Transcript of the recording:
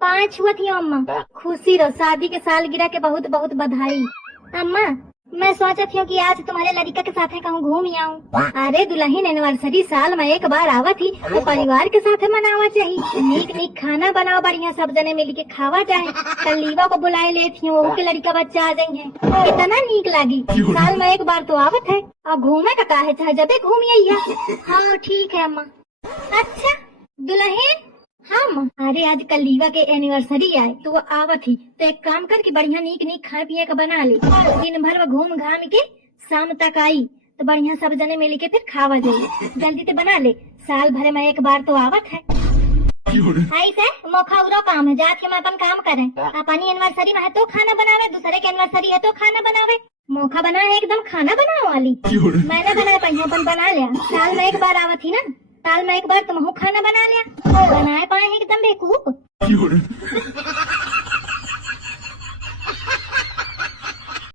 5 हुआ थी अम्मा। खुशी रहो, शादी के सालगिरह के बहुत बहुत बधाई। अम्मा मैं सोचा थी कि आज तुम्हारे लड़का के साथ कहूँ घूम आऊँ। अरे दुल्हन एनिवर्सरी साल में एक बार आवा थी तो परिवार के साथ मनावा चाहिए। नीक नीक खाना बनाओ, बढ़िया सब जने मिल के खावा जाए। कल लीवा को बुलाए ले थी, वो के लड़का बच्चा आ जाएंगे, कितना नीक लगी। साल में एक बार तो आवत है और घूमे का है, चाहे जबे घूमिए। हाँ ठीक है अम्मा। अच्छा दुल्हन हम अरे आज कल लीवा के एनिवर्सरी आए तो वो आवत ही, तो एक काम कर के बढ़िया नीक नीक खाए पिए का बना ले। दिन भर वो घूम घाम के शाम तक आई तो बढ़िया सब जने मिल के फिर खावा जाए। जल्दी से बना ले, साल भर में एक बार तो आवत है। ऐसे मौका उरो काम है, जात के मैं अपन काम करें। अपनी एनिवर्सरी में है तो खाना बनावे, दूसरे के एनिवर्सरी है तो खाना बनावे। मौका बना है एकदम खाना बनाने वाली। मैंने बना पाई अपन बना लिया, साल में एक बार आवत ही ना, साल में एक बार तुम खाना बना लिया। बनाए पाए एकदम बेवकूफ।